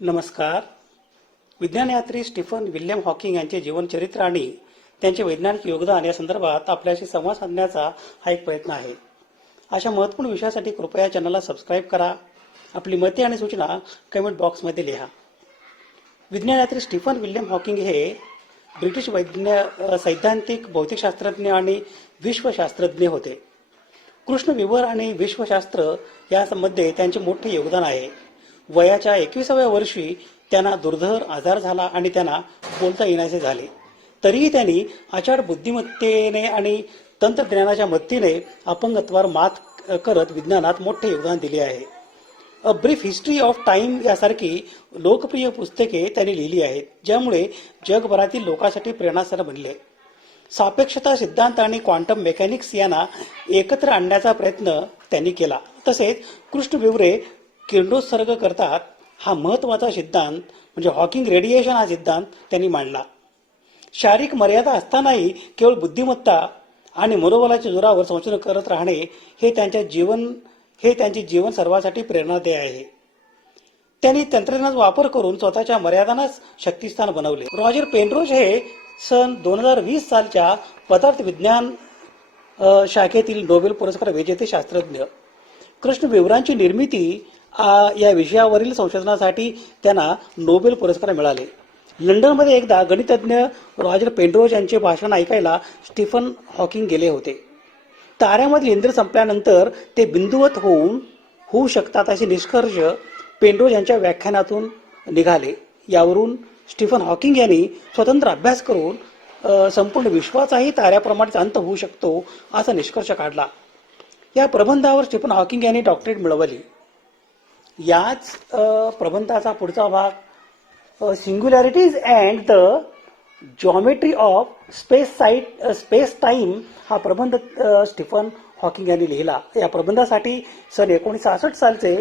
नमस्कार. विज्ञानयात्री Stephen William Hawking यांचे जीवनचरित्र आणि त्यांचे वैज्ञानिक योगदान या संदर्भात आपल्याशी संवाद साधण्याचा हा एक प्रयत्न आहे. अशा महत्त्वपूर्ण विषयासाठी कृपया चॅनलला सबस्क्राईब करा. आपली मते आणि सूचना कमेंट बॉक्समध्ये लिहा. विज्ञानयात्री स्टीफन विल्यम हॉकिंग हे ब्रिटिश सैद्धांतिक भौतिकशास्त्रज्ञ आणि विश्वशास्त्रज्ञ होते. कृष्णविवर आणि विश्वशास्त्र यामध्ये त्यांचे मोठे योगदान आहे. वयाच्या 21व्या वर्षी त्यांना दुर्धर आजार झाला आणि त्यांना बोलता येण्याचे झाले. तरीही त्यांनी अचाट बुद्धिमत्तेने आणि तंत्रज्ञानाच्या मदतीने अपंगत्वावर मात करत विज्ञानात मोठे योगदान दिले आहे. A brief history of time यासारखी लोकप्रिय पुस्तके त्यांनी लिहिली आहेत, ज्यामुळे जगभरातील लोकांसाठी प्रेरणास्थान बनले. सापेक्षता सिद्धांत आणि क्वांटम मेकॅनिक्स यांना एकत्र आणण्याचा प्रयत्न त्यांनी केला. तसेच कृष्णविवरे किरणोत्सर्ग करतात हा महत्त्वाचा सिद्धांत म्हणजे हॉकिंग रेडिएशन हा सिद्धांत त्यांनी मांडला. शारीरिक मर्यादा असतानाही केवळ बुद्धिमत्ता आणि मनोबलाच्या जोरावर संशोधन करत राहणे हे त्यांचे जीवन सर्वांसाठी प्रेरणादायी आहे. त्यांनी तंत्रज्ञानाचा वापर करून स्वतःच्या मर्यादांनाच शक्तिस्थान बनवले. रॉजर पेनरोज हे सन 2020 सालच्या पदार्थ विज्ञान शाखेतील नोबेल पुरस्कार विजेते शास्त्रज्ञ. कृष्णविवरांची निर्मिती या विषयावरील संशोधनासाठी त्यांना नोबेल पुरस्कार मिळाले. लंडनमध्ये एकदा गणितज्ञ रॉजर पेनरोज यांचे भाषण ऐकायला स्टीफन हॉकिंग गेले होते. ताऱ्यामधील इंद्रिय संपल्यानंतर ते बिंदुवत होऊ शकतात असे निष्कर्ष पेनरोज यांच्या व्याख्यानातून निघाले. यावरून स्टीफन हॉकिंग यांनी स्वतंत्र अभ्यास करून संपूर्ण विश्वाचाही ताऱ्याप्रमाणेच अंत होऊ शकतो असा निष्कर्ष काढला. या प्रबंधावर स्टीफन हॉकिंग यांनी डॉक्टरेट मिळवली. याच प्रबंधाचा पुढचा भाग singularities and the geometry of space time हा प्रबंध स्टीफन हॉकिंग यांनी लिहिला. या प्रबंधासाठी सन 1966 सालचे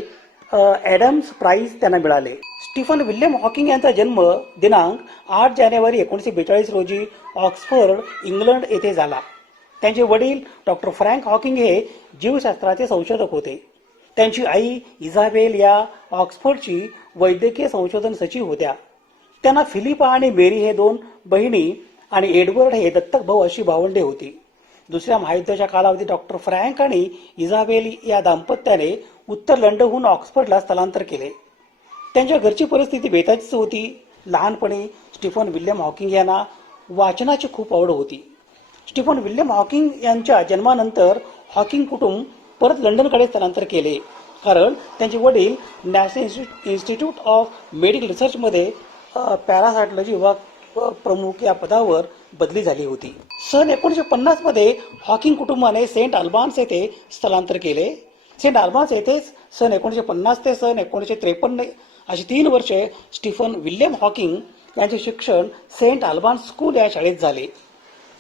ॲडम्स प्राइज त्यांना मिळाले. स्टीफन विल्यम हॉकिंग यांचा जन्म दिनांक 8 जानेवारी 1942 रोजी ऑक्सफर्ड, इंग्लंड येथे झाला. त्यांचे वडील डॉक्टर फ्रँक हॉकिंग हे जीवशास्त्राचे संशोधक होते. त्यांची आई इझाबेल या ऑक्सफर्डची वैद्यकीय संशोधन सचिव होत्या. त्यांना फिलिपा आणि मेरी हे 2 बहिणी आणि एडवर्ड हे दत्तक भाऊ अशी भावंडे होती. दुसऱ्या महायुद्धाच्या कालावधीत डॉक्टर फ्रँक आणि इझाबेल या दाम्पत्याने उत्तर लंडनहून ऑक्सफर्डला स्थलांतर केले. त्यांच्या घरची परिस्थिती बेताचीच होती. लहानपणी स्टीफन विल्यम हॉकिंग यांना वाचनाची खूप आवड होती. स्टीफन विल्यम हॉकिंग यांच्या जन्मानंतर हॉकिंग कुटुंब परत लंडनकडे स्थलांतर केले, कारण त्यांचे वडील नॅशनल इन्स्टिट्यूट ऑफ मेडिकल रिसर्चमध्ये पॅरासायटॉलॉजी विभाग प्रमुख या पदावर बदली झाली होती. सन 1950 मध्ये हॉकिंग कुटुंबाने सेंट अल्बान्स येथे स्थलांतर केले. सेंट अल्बान्स येथेच सन 1950 ते सन 1953 अशी 3 वर्षे स्टीफन विल्यम हॉकिंग यांचे शिक्षण सेंट अल्बान्स स्कूल या शाळेत झाले.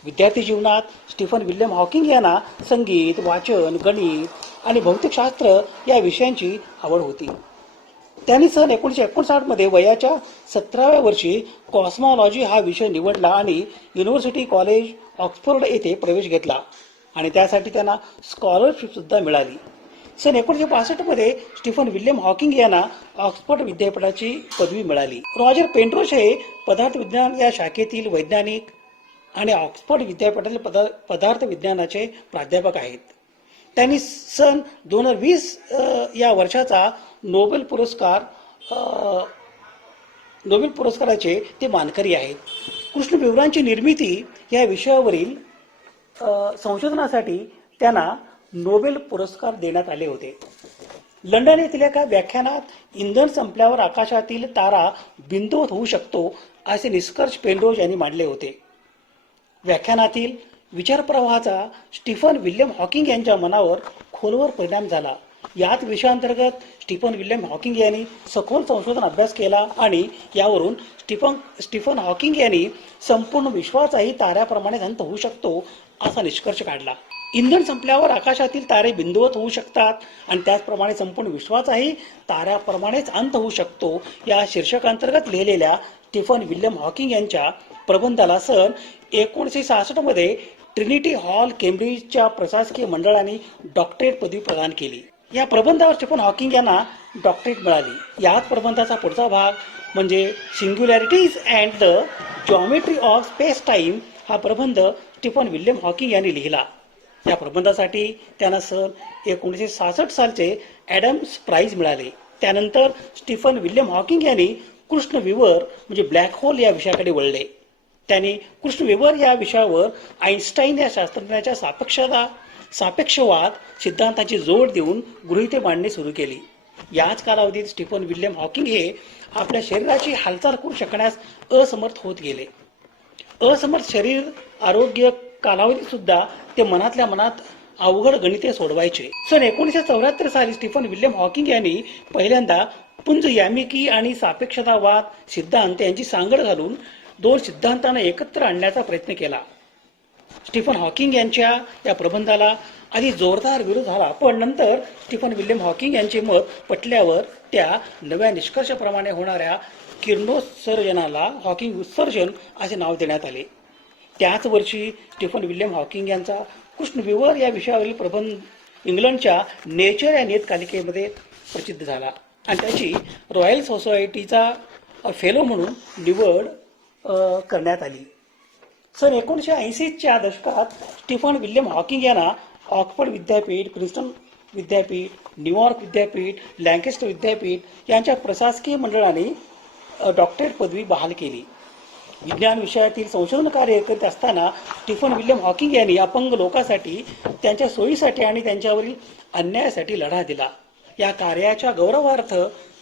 विद्यार्थी जीवनात स्टीफन विल्यम हॉकिंग यांना संगीत, वाचन, गणित आणि भौतिकशास्त्र या विषयांची आवड होती. त्यांनी सन 1959 मध्ये वयाच्या 17व्या वर्षी कॉस्मॉलॉजी हा विषय निवडला आणि युनिव्हर्सिटी कॉलेज ऑक्सफर्ड येथे प्रवेश घेतला आणि त्यासाठी त्यांना स्कॉलरशिप सुद्धा मिळाली. सन 1962 मध्ये स्टीफन विल्यम हॉकिंग यांना ऑक्सफर्ड विद्यापीठाची पदवी मिळाली. रॉजर पेनरोज हे पदार्थ विज्ञान या शाखेतील वैज्ञानिक आणि ऑक्सफर्ड विद्यापीठातील पदार्थ विज्ञानाचे प्राध्यापक आहेत. त्यांनी सन 2020 या वर्षाचा नोबेल पुरस्काराचे ते मानकरी आहेत. कृष्णविवरांची निर्मिती या विषयावरील संशोधनासाठी त्यांना नोबेल पुरस्कार देण्यात आले होते. लंडन येथील एका व्याख्यानात इंधन संपल्यावर आकाशातील तारा बिंदुवत होऊ शकतो असे निष्कर्ष पेनरोज यांनी मांडले होते. व्याख्यानातील विचारप्रवाहाचा स्टीफन विल्यम हॉकिंग यांच्या मनावर खोलवर परिणाम झाला. याच विषयाअंतर्गत स्टीफन विल्यम हॉकिंग यांनी सखोल संशोधन अभ्यास केला आणि यावरून स्टीफन हॉकिंग यांनी संपूर्ण विश्वाचाही ताऱ्याप्रमाणेच अंत होऊ शकतो असा निष्कर्ष काढला. इंधन संपल्यावर आकाशातील तारे बिंदुवत होऊ शकतात आणि त्याचप्रमाणे संपूर्ण विश्वाचाही ताऱ्याप्रमाणेच अंत होऊ शकतो या शीर्षकांतर्गत लिहिलेल्या स्टीफन विल्यम हॉकिंग यांच्या प्रबंधाला सन 1966 मध्ये ट्रिनिटी हॉल केम्ब्रिजच्या प्रशासकीय मंडळाने डॉक्टरेट पदवी प्रदान केली. या प्रबंधावर स्टीफन हॉकिंग यांना डॉक्टरेट मिळाली. याच प्रबंधाचा पुढचा भाग म्हणजे singularities and the geometry of space time हा प्रबंध स्टीफन विल्यम हॉकिंग यांनी लिहिला. या प्रबंधासाठी त्यांना सन 1966 सालचे ॲडम्स प्राइज मिळाले. त्यानंतर स्टीफन विल्यम हॉकिंग यांनी कृष्ण विवर म्हणजे ब्लॅक होल या विषयाकडे वळले. त्यांनी कृष्ण विवर या विषयावर आईन्स्टाईन या शास्त्रज्ञाच्या सापेक्षवाद सिद्धांताची जोड देऊन गृहिते मांडणी सुरू केली. याच कालावधीत स्टीफन विल्यम हॉकिंग हे आपल्या शरीराची हालचाल करू शकण्यास असमर्थ होत गेले. असमर्थ शरीर आरोग्य कालावधीत सुद्धा ते मनातल्या मनात अवघड गणिते सोडवायचे. सन 1974 साली स्टीफन विल्यम हॉकिंग यांनी पहिल्यांदा पुंज यामिकी आणि सापेक्षतावाद सिद्धांत यांची सांगड घालून दोन सिद्धांतांना एकत्र आणण्याचा प्रयत्न केला. स्टीफन हॉकिंग यांच्या या प्रबंधाला आधी जोरदार विरोध झाला, पण नंतर स्टीफन विल्यम हॉकिंग यांचे मत पटल्यावर त्या नव्या निष्कर्षाप्रमाणे होणाऱ्या किरणोत्सर्जनाला हॉकिंग उत्सर्जन असे नाव देण्यात आले. त्याच वर्षी स्टीफन विल्यम हॉकिंग यांचा कृष्ण विवर या विषयावरील प्रबंध इंग्लंडच्या नेचर या नियतकालिकेमध्ये प्रसिद्ध झाला आणि त्याची रॉयल सोसायटीचा फेलो म्हणून निवड करण्यात आली. सन 1980च्या दशकात स्टीफन विल्यम हॉकिंग यांना ऑक्सफर्ड विद्यापीठ, प्रिन्स्टन विद्यापीठ, न्यूयॉर्क विद्यापीठ, लँकेस्टर विद्यापीठ यांच्या प्रशासकीय मंडळाने डॉक्टरेट पदवी बहाल केली. विज्ञान विषयातील संशोधन कार्य करीत असताना स्टीफन विल्यम हॉकिंग यांनी अपंग लोकांसाठी, त्यांच्या सोयीसाठी आणि त्यांच्यावरील अन्यायासाठी लढा दिला. या कार्याच्या गौरवार्थ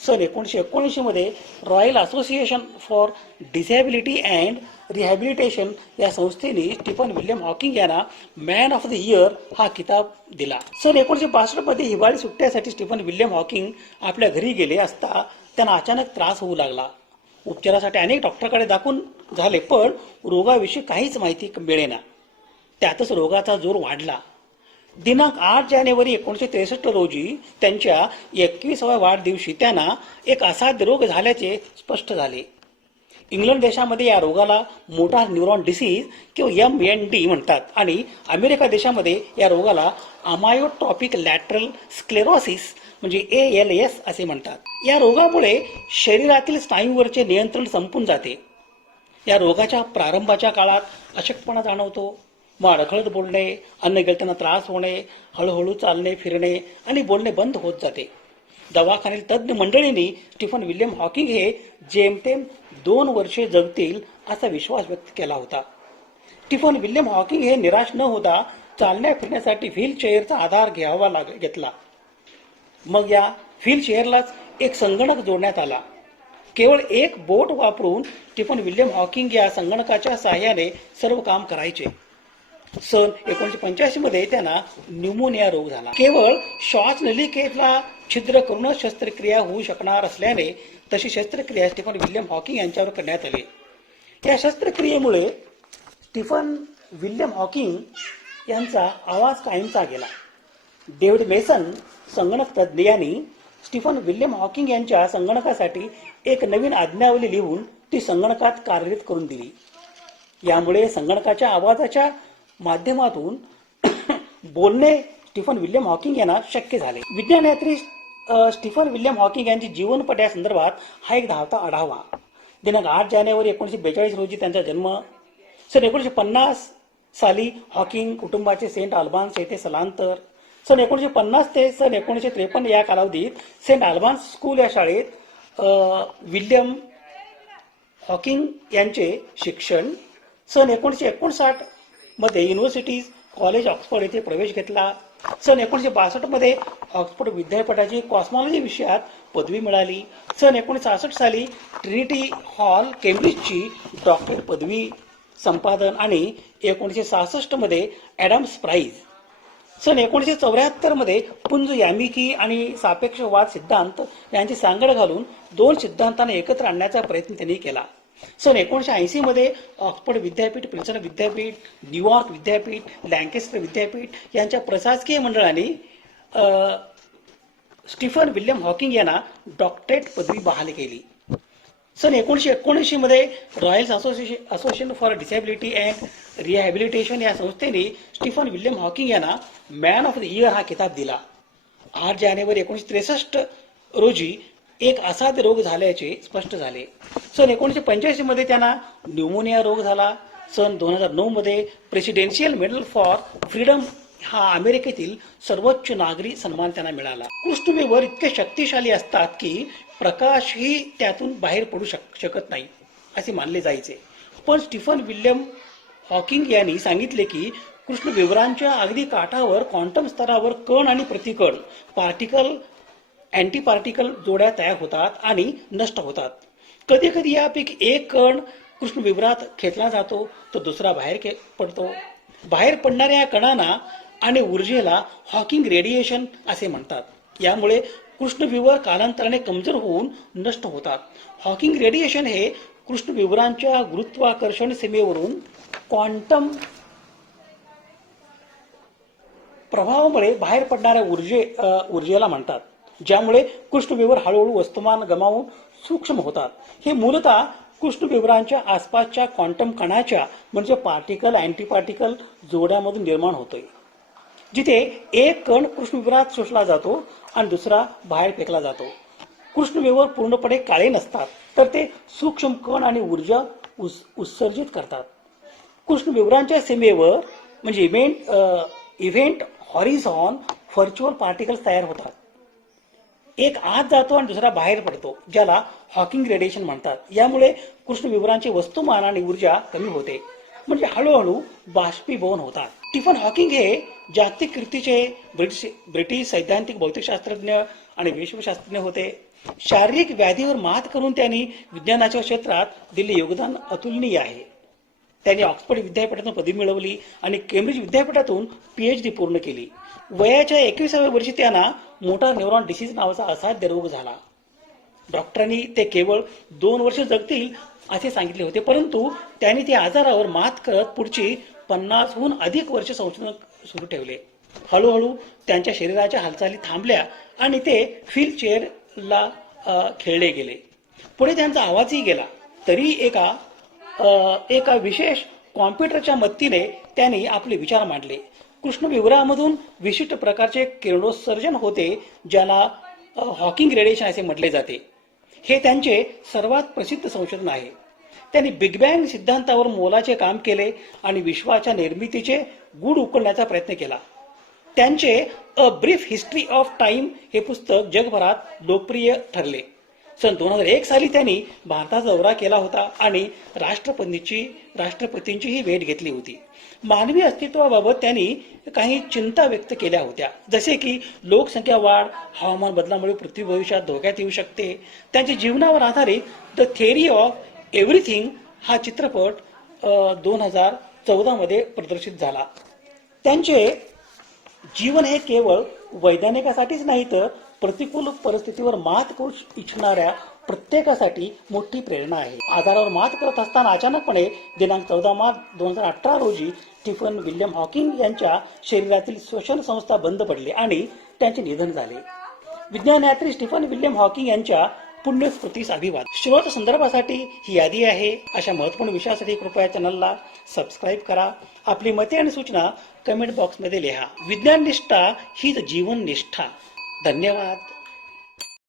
सन 1979 मध्ये royal association for disability and rehabilitation या संस्थेने स्टीफन विल्यम हॉकिंग यांना मॅन ऑफ द इयर हा किताब दिला. सन 1962 मध्ये हिवाळी सुट्ट्यासाठी स्टीफन विल्यम हॉकिंग आपल्या घरी गेले असता त्यांना अचानक त्रास होऊ लागला. उपचारासाठी अनेक डॉक्टरकडे दाखवून झाले, पण रोगाविषयी काहीच माहिती मिळेना. त्यातच रोगाचा जोर वाढला. दिनांक 8 जानेवारी 1963 रोजी त्यांच्या 21व्या वाढदिवशी त्यांना एक असाध्य रोग झाल्याचे स्पष्ट झाले. इंग्लंड देशामध्ये या रोगाला मोटार न्यूरॉन डिसीज किंवा MND म्हणतात आणि अमेरिका देशामध्ये या रोगाला अमायोट्रॉपिक लॅटरल स्क्लेरोसिस म्हणजे ALS असे म्हणतात. या रोगामुळे शरीरातील स्नायूवरचे नियंत्रण संपून जाते. या रोगाच्या प्रारंभाच्या काळात अशक्तपणा जाणवतो, मग अडखळत बोलणे, अन्न गिळताना त्रास होणे, हळूहळू चालणे, फिरणे आणि बोलणे बंद होत जाते. दवाखान्यातील तज्ज्ञ मंडळींनी स्टीफन विल्यम हॉकिंग हे जेमतेम 2 वर्षे जगतील असा विश्वास व्यक्त केला होता. स्टीफन विल्यम हॉकिंग हे निराश न होता चालण्या फिरण्यासाठी व्हीलचेअरचा आधार घेतला. मग या व्हीलचेअरलाच एक संगणक जोडण्यात आला. केवळ एक बोट वापरून स्टीफन विल्यम हॉकिंग या संगणकाच्या सहाय्याने सर्व काम करायचे. सन 1985 मध्ये त्यांना न्यूमोनिया रोग झाला. केवळ श्वासनलिकेला छिद्र करूनच शस्त्रक्रिया होऊ शकणार असल्याने तशी शस्त्रक्रिया स्टीफन विल्यम हॉकिंग यांच्यावर करण्यात आली. या शस्त्रक्रियेमुळे स्टीफन विल्यम हॉकिंग यांचा आवाज कायमचा गेला. डेव्हिड मेसन संगणक तज्ज्ञ यांनी स्टीफन विल्यम हॉकिंग यांच्या संगणकासाठी एक नवीन आज्ञावली लिहून ती संगणकात कार्यरत करून दिली. यामुळे संगणकाच्या आवाजाच्या माध्यमातून बोलणे स्टीफन विल्यम हॉकिंग यांना शक्य झाले. विज्ञानयात्री स्टीफन विल्यम हॉकिंग यांची जीवनपट या संदर्भात हा एक धावता आढावा. दिनांक 8 जानेवारी 1942 रोजी त्यांचा जन्म. सन 1950 साली हॉकिंग कुटुंबाचे सेंट अल्बान्स येथे स्थलांतर. सन 1950 ते सन 1953 या कालावधीत सेंट अल्बान्स स्कूल या शाळेत विल्यम हॉकिंग यांचे शिक्षण. सन 1959 मध्ये युनिव्हर्सिटी कॉलेज ऑक्सफर्ड येथे प्रवेश घेतला. सन 1962 मध्ये ऑक्सफर्ड विद्यापीठाची कॉस्मॉलॉजी विषयात पदवी मिळाली. सन 1966 साली ट्रिनिटी हॉल केम्ब्रिजची डॉक्टरेट पदवी संपादन आणि 1966 मध्ये ॲडम्स प्राइज. सन 1974 मध्ये पुंज यामिकी आणि सापेक्षवाद सिद्धांत यांची सांगड घालून दोन सिद्धांतांना एकत्र आणण्याचा प्रयत्न त्यांनी केला. सन 1980 मध्ये ऑक्सफर्ड विद्यापीठ, प्रिन्स्टन विद्यापीठ, न्यूयॉर्क विद्यापीठ, लँकेस्टर विद्यापीठ यांच्या प्रशासकीय मंडळाने स्टीफन विल्यम हॉकिंग यांना डॉक्टरेट पदवी बहाल केली. सन 1979 मध्ये royal association for disability and rehabilitation या संस्थेने स्टीफन विल्यम हॉकिंग यांना मॅन ऑफ द इयर हा किताब दिला. 8 जानेवारी 1963 रोजी एक असाध्य रोग झाल्याचे स्पष्ट झाले. सन 1985 मध्ये त्यांना न्यूमोनिया रोग झाला. सन 2009 मध्ये प्रेसिडेन्शियल मेडल फॉर फ्रीडम हा अमेरिकेतील सर्वोच्च नागरी सन्मान त्यांना मिळाला. कृष्णवेवर इतके शक्तिशाली असतात की प्रकाशही त्यातून बाहेर पडू शकत नाही असे मानले जायचे. पण स्टीफन विल्यम हॉकिंग यांनी सांगितले की कृष्णविवरांच्या अगदी काठावर क्वांटम स्तरावर कण आणि प्रतिकण पार्टिकल अँटी पार्टिकल जोड्या तयार होतात आणि नष्ट होतात. कधी कधी यापैकी एक कण कृष्णविवरात खेचला जातो तर दुसरा बाहेर पडतो. बाहेर पडणाऱ्या कणांना आणि ऊर्जेला हॉकिंग रेडिएशन असे म्हणतात. यामुळे कृष्णविवर कालांतराने कमजोर होऊन नष्ट होतात. हॉकिंग रेडिएशन हे कृष्णविवरांच्या गुरुत्वाकर्षण सीमेवरून क्वांटम प्रभावामुळे बाहेर पडणाऱ्या ऊर्जेला म्हणतात, ज्यामुळे कृष्णविवर हळूहळू वस्तुमान गमावून सूक्ष्म होतात. हे मूलतः कृष्णविवरांच्या आसपासच्या क्वांटम कणाच्या म्हणजे पार्टिकल अँटी पार्टिकल जोड्यामधून निर्माण होतोय, जिथे एक कण कृष्णविवरात शोषला जातो आणि दुसरा बाहेर फेकला जातो. कृष्णविवर पूर्णपणे काळे नसतात, तर ते सूक्ष्म कण आणि ऊर्जा उत्सर्जित करतात. कृष्णविवरांच्या सीमेवर म्हणजे इव्हेंट हॉरिझॉन व्हर्च्युअल पार्टिकल्स तयार होतात. एक आत जातो आणि दुसरा बाहेर पडतो, ज्याला हॉकिंग रेडिएशन म्हणतात. यामुळे कृष्णविवरांचे वस्तुमान आणि ऊर्जा कमी होते, म्हणजे हळूहळू बाष्पीभवन होतात. स्टीफन हॉकिंग हे जागतिक कीर्तीचे ब्रिटिश सैद्धांतिक भौतिकशास्त्रज्ञ आणि विश्वशास्त्रज्ञ होते. शारीरिक व्याधीवर मात करून त्यांनी विज्ञानाच्या क्षेत्रात दिले योगदान अतुलनीय आहे. त्यांनी ऑक्सफर्ड विद्यापीठातून पदवी मिळवली आणि केम्ब्रिज विद्यापीठातून PhD पूर्ण केली. वयाच्या 21व्या वर्षी त्यांना मोटार न्यूरॉन डिसीज नावाचा असाध्य रोग झाला. डॉक्टरांनी ते केवळ 2 वर्ष जगतील असे सांगितले होते, परंतु त्यांनी त्या आजारावर मात करत पुढची 50हून अधिक वर्ष संशोधन सुरू ठेवले. हळूहळू त्यांच्या शरीराच्या हालचाली थांबल्या आणि ते व्हीलचेअरला खेळले गेले. पुढे त्यांचा आवाजही गेला. तरी एका विशेष कॉम्प्युटरच्या मदतीने त्यांनी आपले विचार मांडले. कृष्णविवरामधून विशिष्ट प्रकारचे किरणोत्सर्जन होते, ज्याला हॉकिंग रेडिएशन असे म्हटले जाते. हे त्यांचे सर्वात प्रसिद्ध संशोधन आहे. त्यांनी बिग बँग सिद्धांतावर मोलाचे काम केले आणि विश्वाच्या निर्मितीचे गूढ उकलण्याचा प्रयत्न केला. त्यांचे a brief history of time हे पुस्तक जगभरात लोकप्रिय ठरले. सन 2001 साली त्यांनी भारताचा दौरा केला होता आणि राष्ट्रपतींचीही भेट घेतली होती. मानवी अस्तित्वाबाबत त्यांनी काही चिंता व्यक्त केल्या होत्या, जसे की लोकसंख्या वाढ, हवामान बदलामुळे पृथ्वी भविष्यात धोक्यात येऊ शकते. त्यांच्या जीवनावर आधारित द थेअरी ऑफ एव्हरीथिंग हा चित्रपट 2014 मध्ये प्रदर्शित झाला. त्यांचे जीवन हे केवळ वैज्ञानिकासाठीच नाही तर प्रतिकूल परिस्थितीवर मात करू इच्छिणाऱ्या प्रत्येकासाठी मोठी प्रेरणा आहे. आजारावर मात करत असताना अचानकपणे दिनांक 14 मार्च 2018 रोजी स्टीफन विल्यम हॉकिंग यांच्या शरीरातील श्वसन संस्था बंद पडली आणि त्यांचे निधन झाले. विज्ञानयात्री स्टीफन विल्यम हॉकिंग यांच्या पुण्यस्मृतीस अभिवादन. श्रोत संदर्भासाठी ही यादी आहे. अशा महत्त्वपूर्ण विषयासाठी कृपया चॅनलला सबस्क्राईब करा. आपली मते आणि सूचना कमेंट बॉक्समध्ये लिहा. विज्ञान निष्ठा हीच जीवन निष्ठा. धन्यवाद.